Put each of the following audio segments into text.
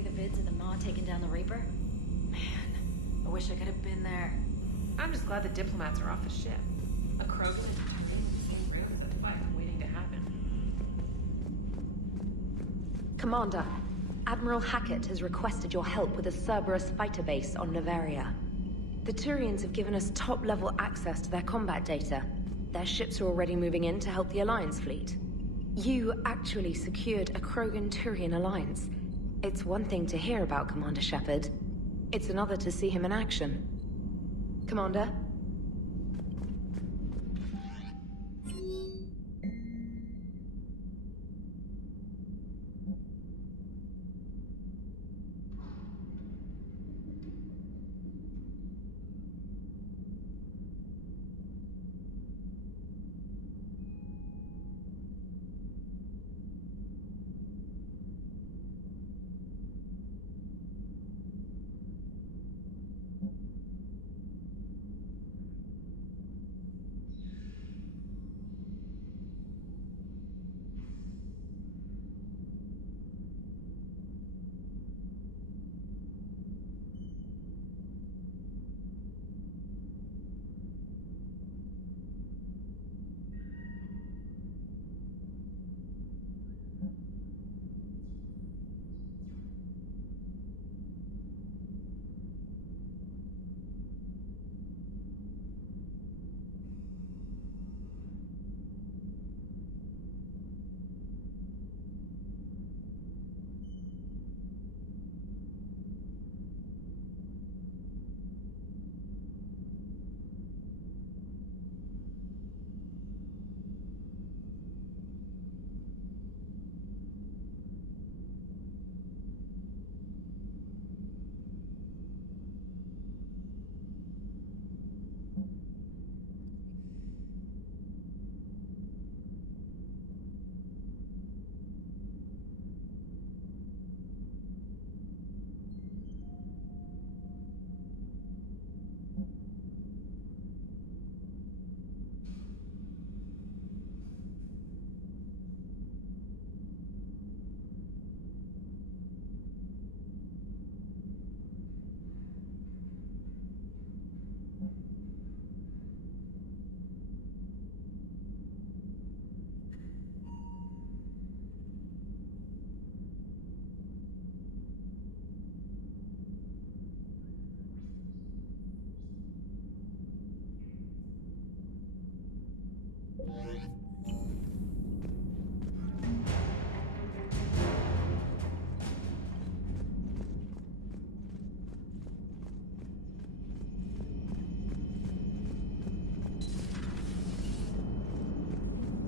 see the vids of the Maw taking down the Reaper? Man, I wish I could have been there. I'm just glad the diplomats are off the ship. A Krogan and rid of the fight waiting to happen. Commander, Admiral Hackett has requested your help with a Cerberus fighter base on Novaria. The Turians have given us top-level access to their combat data. Their ships are already moving in to help the Alliance fleet. You actually secured a Krogan-Turian alliance. It's one thing to hear about Commander Shepard. It's another to see him in action. Commander?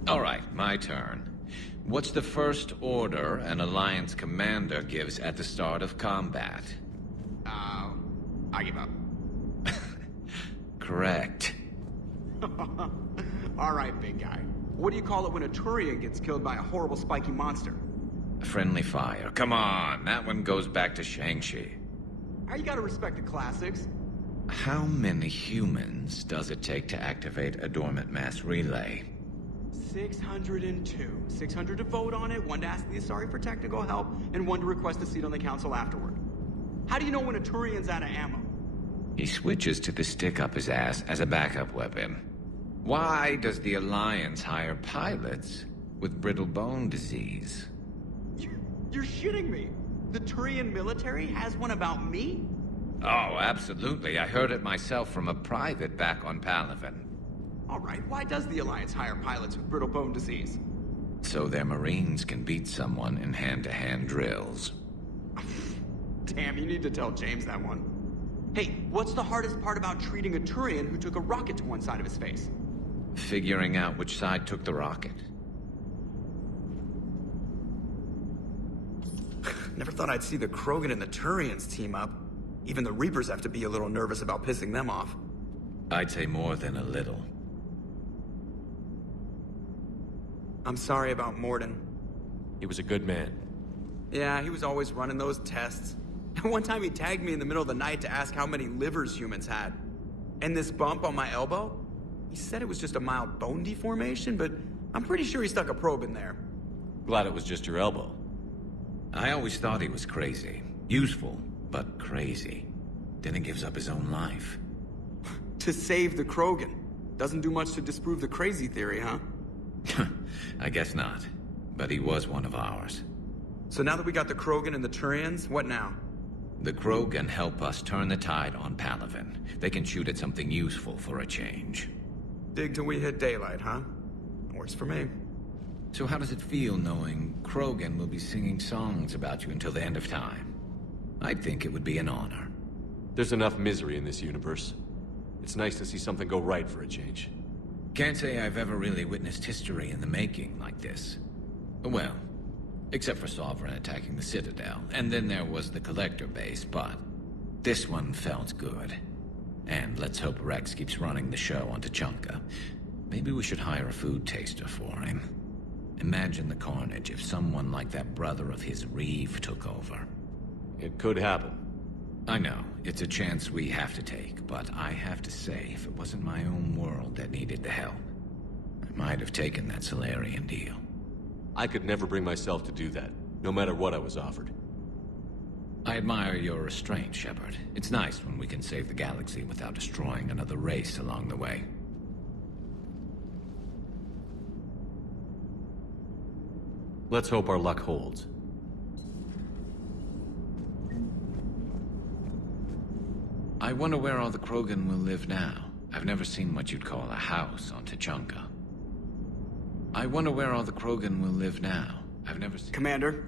All right, my turn. What's the first order an Alliance commander gives at the start of combat? I give up. Correct. All right, big guy. What do you call it when a Turian gets killed by a horrible spiky monster? Friendly fire. Come on, that one goes back to Shang-Chi. You gotta respect the classics. How many humans does it take to activate a dormant mass relay? 602. 600 to vote on it, 1 to ask the Asari for technical help, and 1 to request a seat on the council afterward. How do you know when a Turian's out of ammo? He switches to the stick up his ass as a backup weapon. Why does the Alliance hire pilots with brittle bone disease? You're shitting me. The Turian military has one about me? Oh, absolutely. I heard it myself from a private back on Palaven. All right, why does the Alliance hire pilots with brittle bone disease? So their Marines can beat someone in hand-to-hand drills. Damn, you need to tell James that one. Hey, what's the hardest part about treating a Turian who took a rocket to one side of his face? Figuring out which side took the rocket. Never thought I'd see the Krogan and the Turians team up. Even the Reapers have to be a little nervous about pissing them off. I'd say more than a little. I'm sorry about Morden. He was a good man. Yeah, he was always running those tests. One time he tagged me in the middle of the night to ask how many livers humans had. And this bump on my elbow? He said it was just a mild bone deformation, but I'm pretty sure he stuck a probe in there. Glad it was just your elbow. I always thought he was crazy. Useful, but crazy. Then he gives up his own life. To save the Krogan. Doesn't do much to disprove the crazy theory, huh? I guess not. But he was one of ours. So now that we got the Krogan and the Turians, what now? The Krogan help us turn the tide on Palaven. They can shoot at something useful for a change. Dig till we hit daylight, huh? Works for me. So how does it feel knowing Krogan will be singing songs about you until the end of time? I think it would be an honor. There's enough misery in this universe. It's nice to see something go right for a change. Can't say I've ever really witnessed history in the making like this. Well, except for Sovereign attacking the Citadel, and then there was the Collector base, but this one felt good. And let's hope Rex keeps running the show on Tuchanka. Maybe we should hire a food taster for him. Imagine the carnage if someone like that brother of his, Reeve, took over. It could happen. I know, it's a chance we have to take, but I have to say, if it wasn't my own world that needed the help, I might have taken that Solarian deal. I could never bring myself to do that, no matter what I was offered. I admire your restraint, Shepard. It's nice when we can save the galaxy without destroying another race along the way. Let's hope our luck holds. I wonder where all the Krogan will live now. I've never seen what you'd call a house on Tuchanka. I wonder where all the Krogan will live now. I've never seen... Commander?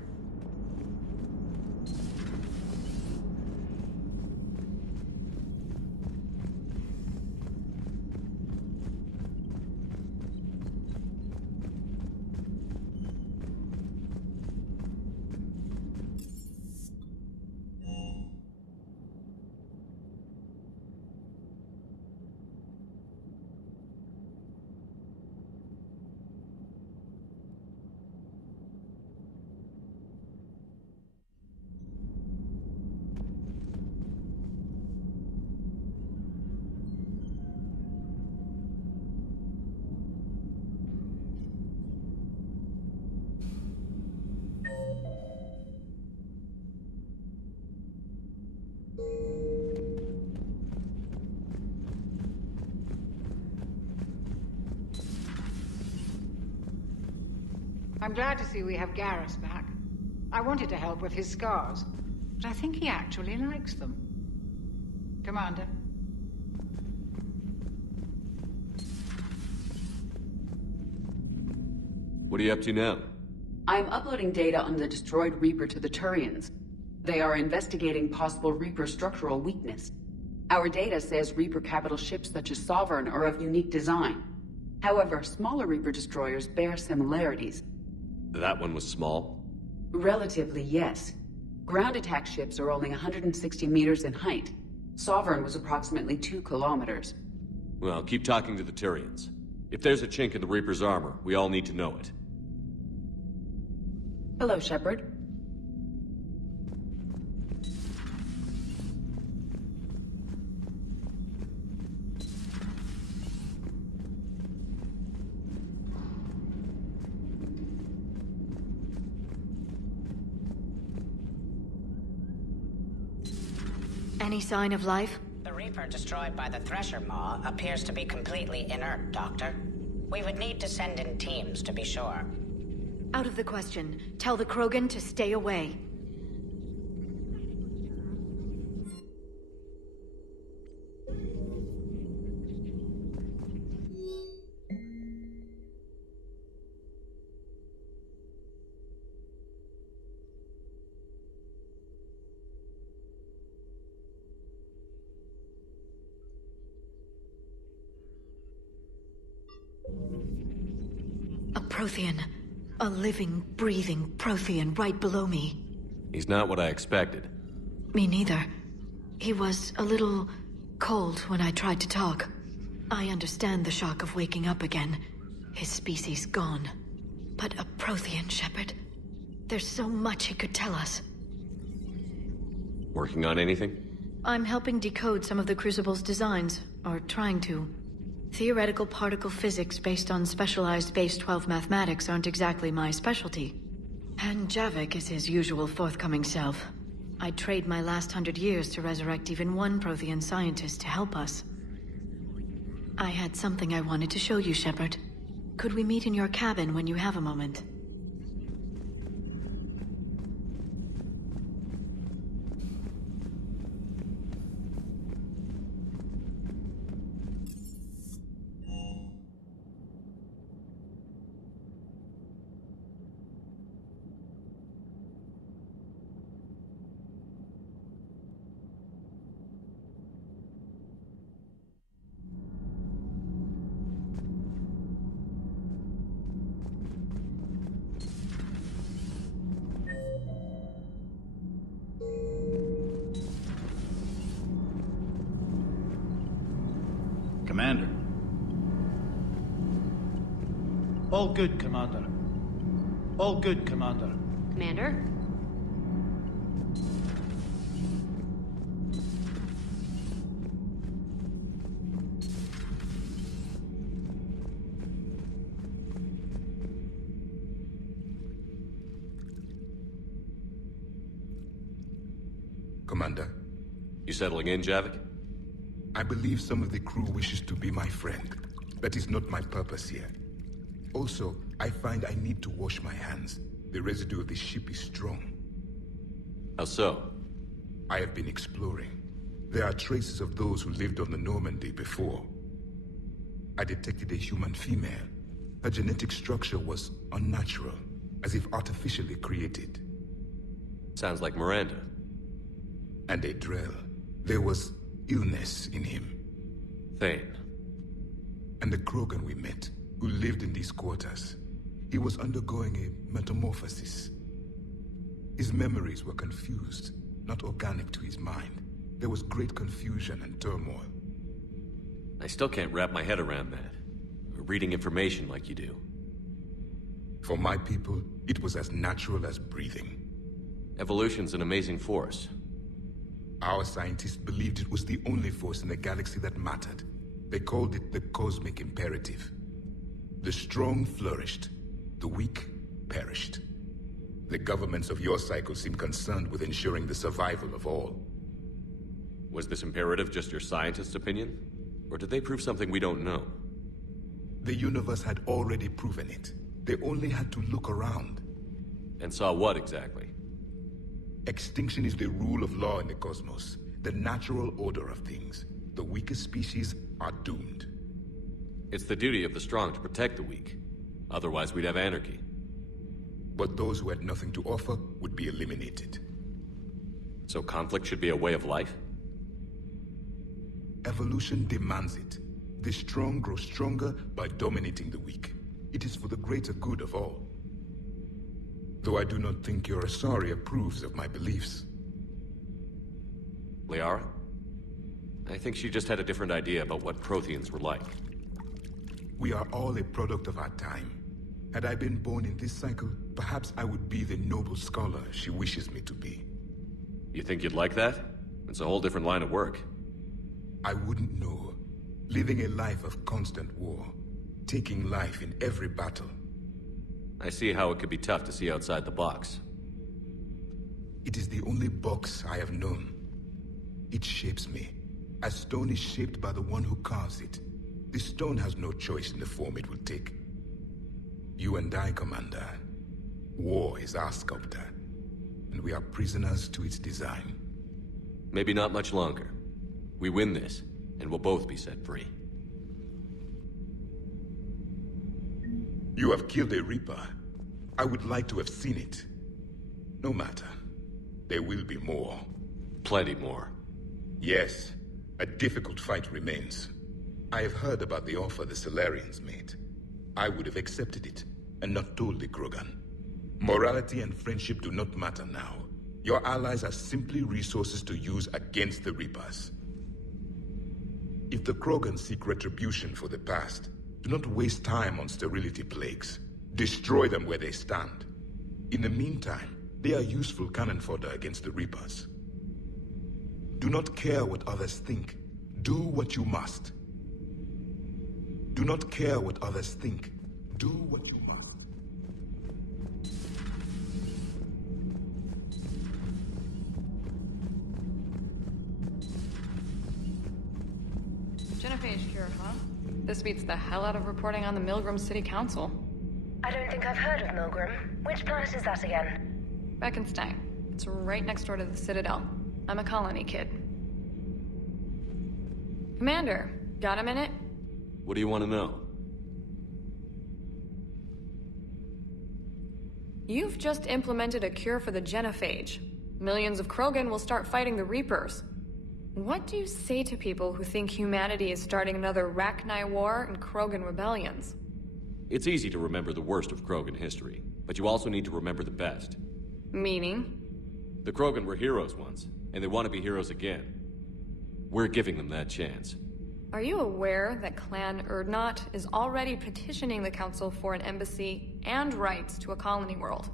I'm glad to see we have Garrus back. I wanted to help with his scars, but I think he actually likes them. Commander. What are you up to now? I'm uploading data on the destroyed Reaper to the Turians. They are investigating possible Reaper structural weakness. Our data says Reaper capital ships such as Sovereign are of unique design. However, smaller Reaper destroyers bear similarities. That one was small? Relatively, yes. Ground attack ships are only 160 meters in height. Sovereign was approximately 2 kilometers. Well, keep talking to the Turians. If there's a chink in the Reaper's armor, we all need to know it. Hello, Shepard. Any sign of life? The Reaper destroyed by the Thresher Maw appears to be completely inert, Doctor. We would need to send in teams to be sure. Out of the question. Tell the Krogan to stay away. A Prothean. A living, breathing Prothean right below me. He's not what I expected. Me neither. He was a little cold when I tried to talk. I understand the shock of waking up again. His species gone. But a Prothean, Shepard. There's so much he could tell us. Working on anything? I'm helping decode some of the Crucible's designs, or trying to. Theoretical particle physics based on specialized base 12 mathematics aren't exactly my specialty. And Javik is his usual forthcoming self. I'd trade my last 100 years to resurrect even one Prothean scientist to help us. I had something I wanted to show you, Shepard. Could we meet in your cabin when you have a moment? Commander. All good, Commander. All good, Commander. Commander? Commander. You settling in, Javik? I believe some of the crew wishes to be my friend. That is not my purpose here. Also, I find I need to wash my hands. The residue of the ship is strong. How so? I have been exploring. There are traces of those who lived on the Normandy before. I detected a human female. Her genetic structure was unnatural, as if artificially created. Sounds like Miranda. And a Drell. There was illness in him. Thane. And the Krogan we met, who lived in these quarters. He was undergoing a metamorphosis. His memories were confused, not organic to his mind. There was great confusion and turmoil. I still can't wrap my head around that. Reading information like you do. For my people, it was as natural as breathing. Evolution's an amazing force. Our scientists believed it was the only force in the galaxy that mattered. They called it the cosmic imperative. The strong flourished, the weak perished. The governments of your cycle seem concerned with ensuring the survival of all. Was this imperative just your scientist's opinion? Or did they prove something we don't know? The universe had already proven it. They only had to look around. And saw what exactly? Extinction is the rule of law in the cosmos, the natural order of things. The weakest species are doomed. It's the duty of the strong to protect the weak. Otherwise, we'd have anarchy. But those who had nothing to offer would be eliminated. So conflict should be a way of life? Evolution demands it. The strong grow stronger by dominating the weak. It is for the greater good of all. Though I do not think your Asari approves of my beliefs. Liara? I think she just had a different idea about what Protheans were like. We are all a product of our time. Had I been born in this cycle, perhaps I would be the noble scholar she wishes me to be. You think you'd like that? It's a whole different line of work. I wouldn't know. Living a life of constant war. Taking life in every battle. I see how it could be tough to see outside the box. It is the only box I have known. It shapes me, as stone is shaped by the one who carves it. The stone has no choice in the form it will take. You and I, Commander. War is our sculptor, and we are prisoners to its design. Maybe not much longer. We win this, and we'll both be set free. You have killed a Reaper. I would like to have seen it. No matter. There will be more. Plenty more. Yes. A difficult fight remains. I have heard about the offer the Solarians made. I would have accepted it, and not told the Krogan. Morality and friendship do not matter now. Your allies are simply resources to use against the Reapers. If the Krogan seek retribution for the past, do not waste time on sterility plagues. Destroy them where they stand. In the meantime, they are useful cannon fodder against the Reapers. Do not care what others think. Do what you must. Do not care what others think. Do what you must. Genophage cure, huh? This beats the hell out of reporting on the Milgram City Council. I don't think I've heard of Milgram. Which planet is that again? Beckenstein. It's right next door to the Citadel. I'm a colony kid. Commander, got a minute? What do you want to know? You've just implemented a cure for the genophage. Millions of Krogan will start fighting the Reapers. What do you say to people who think humanity is starting another Rachni War and Krogan rebellions? It's easy to remember the worst of Krogan history, but you also need to remember the best. Meaning? The Krogan were heroes once, and they want to be heroes again. We're giving them that chance. Are you aware that Clan Urdnot is already petitioning the Council for an embassy and rights to a colony world?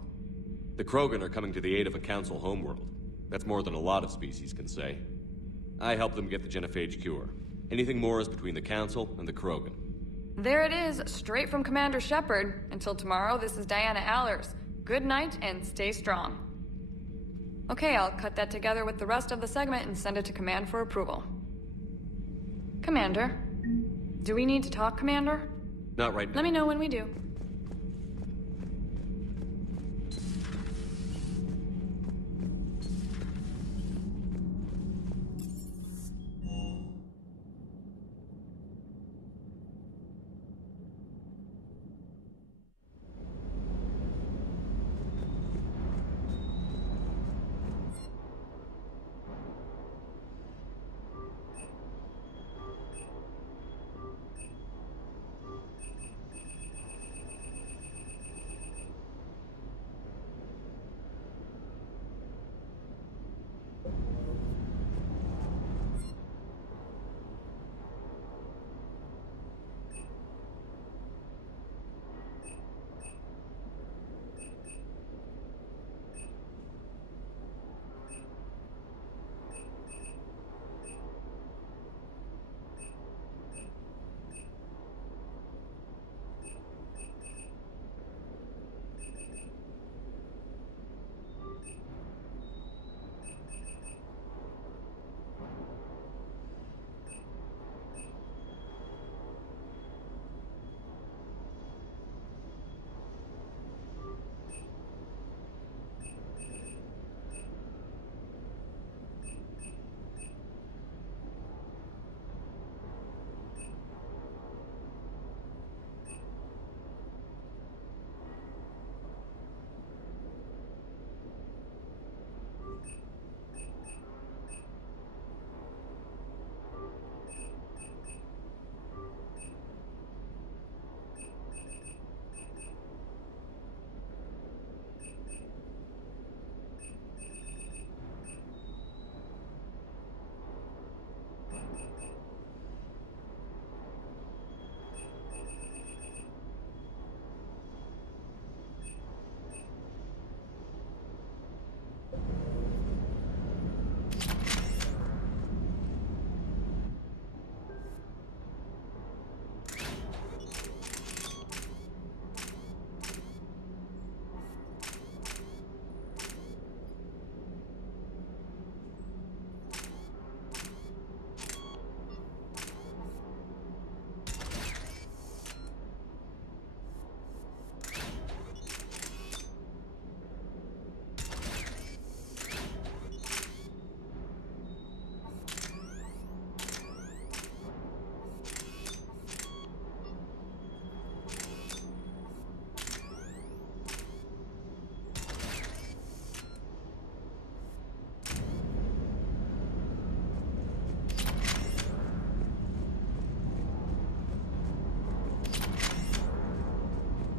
The Krogan are coming to the aid of a Council homeworld. That's more than a lot of species can say. I helped them get the genophage cure. Anything more is between the Council and the Krogan. There it is, straight from Commander Shepard. Until tomorrow, this is Diana Allers. Good night and stay strong. Okay, I'll cut that together with the rest of the segment and send it to Command for approval. Commander? Do we need to talk, Commander? Not right now. Let me know when we do.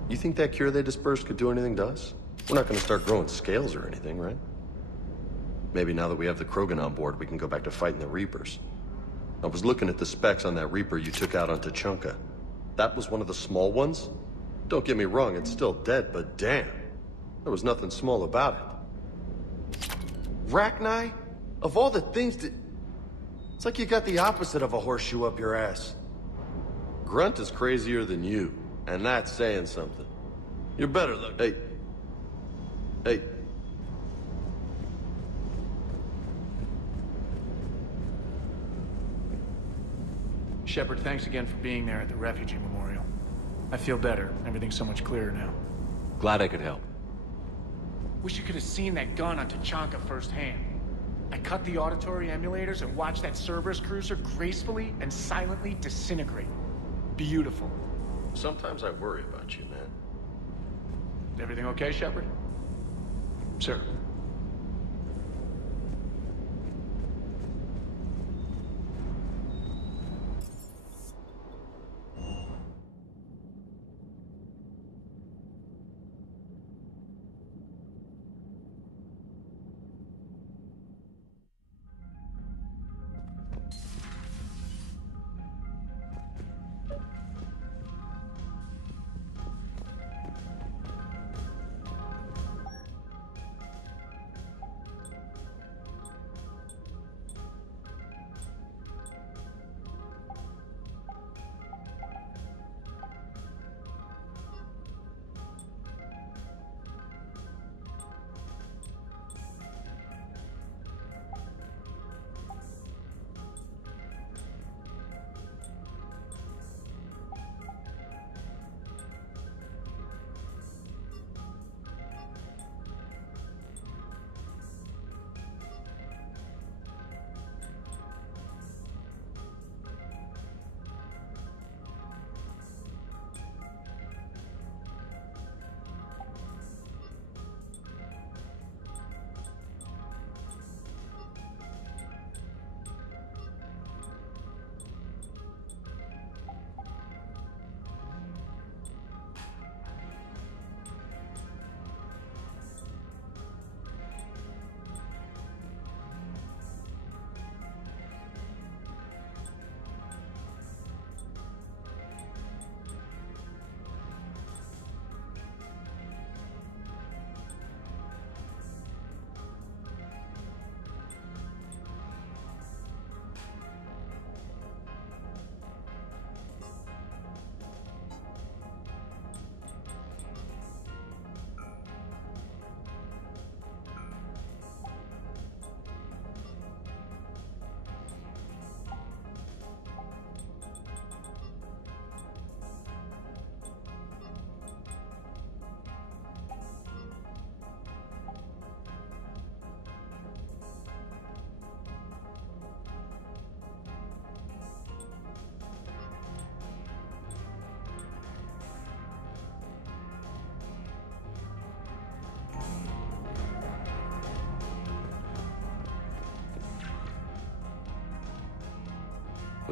You think that cure they dispersed could do anything to us? We're not gonna start growing scales or anything, right? Maybe now that we have the Krogan on board, we can go back to fighting the Reapers. I was looking at the specs on that Reaper you took out on Tuchanka. That was one of the small ones? Don't get me wrong, it's still dead, but damn. There was nothing small about it. Rachni? Of all the things that... It's like you got the opposite of a horseshoe up your ass. Grunt is crazier than you, and that's saying something. You're better look. Hey. Shepard, thanks again for being there at the refugee memorial. I feel better. Everything's so much clearer now. Glad I could help. Wish you could have seen that gun on Tachanka firsthand. I cut the auditory emulators and watched that Cerberus cruiser gracefully and silently disintegrate. Beautiful. Sometimes I worry about you, man. Everything okay, Shepard? Sir.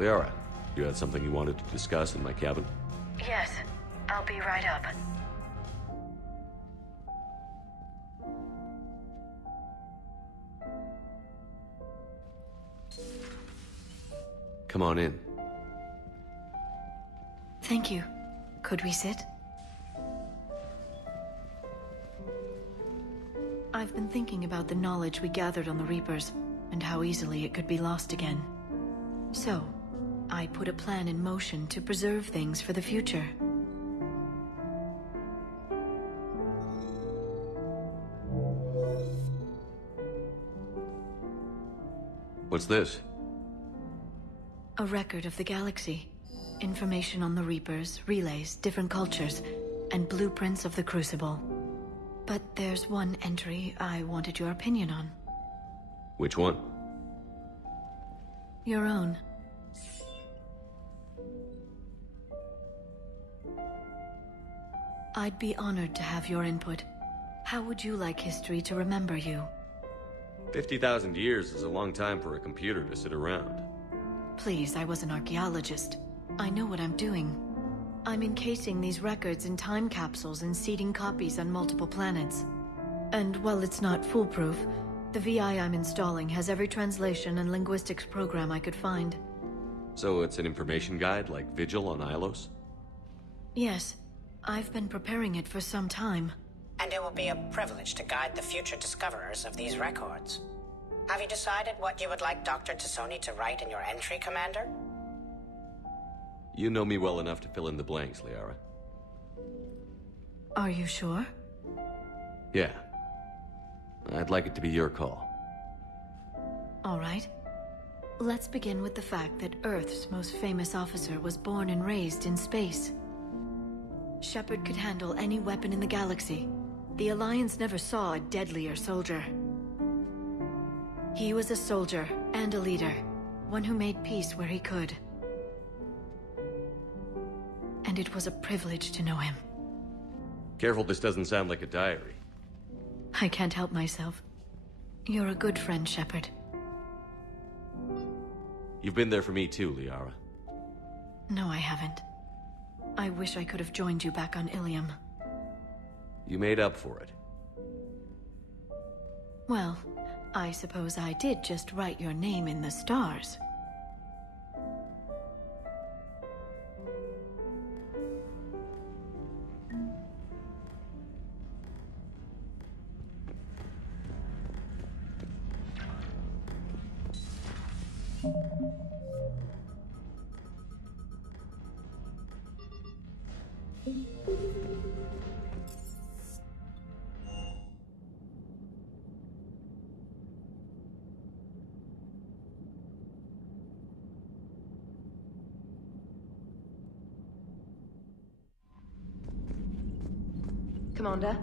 Liara, you had something you wanted to discuss in my cabin? Yes, I'll be right up. Come on in. Thank you. Could we sit? I've been thinking about the knowledge we gathered on the Reapers, and how easily it could be lost again. So, I put a plan in motion to preserve things for the future. What's this? A record of the galaxy. Information on the Reapers, relays, different cultures, and blueprints of the Crucible. But there's one entry I wanted your opinion on. Which one? Your own. I'd be honored to have your input. How would you like history to remember you? 50,000 years is a long time for a computer to sit around. Please, I was an archaeologist. I know what I'm doing. I'm encasing these records in time capsules and seeding copies on multiple planets. And while it's not foolproof, the VI I'm installing has every translation and linguistics program I could find. So it's an information guide like Vigil on Ilos? Yes. I've been preparing it for some time. And it will be a privilege to guide the future discoverers of these records. Have you decided what you would like Dr. T'Soni to write in your entry, Commander? You know me well enough to fill in the blanks, Liara. Are you sure? Yeah. I'd like it to be your call. All right. Let's begin with the fact that Earth's most famous officer was born and raised in space. Shepard could handle any weapon in the galaxy. The Alliance never saw a deadlier soldier. He was a soldier and a leader, one who made peace where he could. And it was a privilege to know him. Careful, this doesn't sound like a diary. I can't help myself. You're a good friend, Shepard. You've been there for me too, Liara. No, I haven't. I wish I could have joined you back on Ilium. You made up for it. Well, I suppose I did just write your name in the stars. Commander,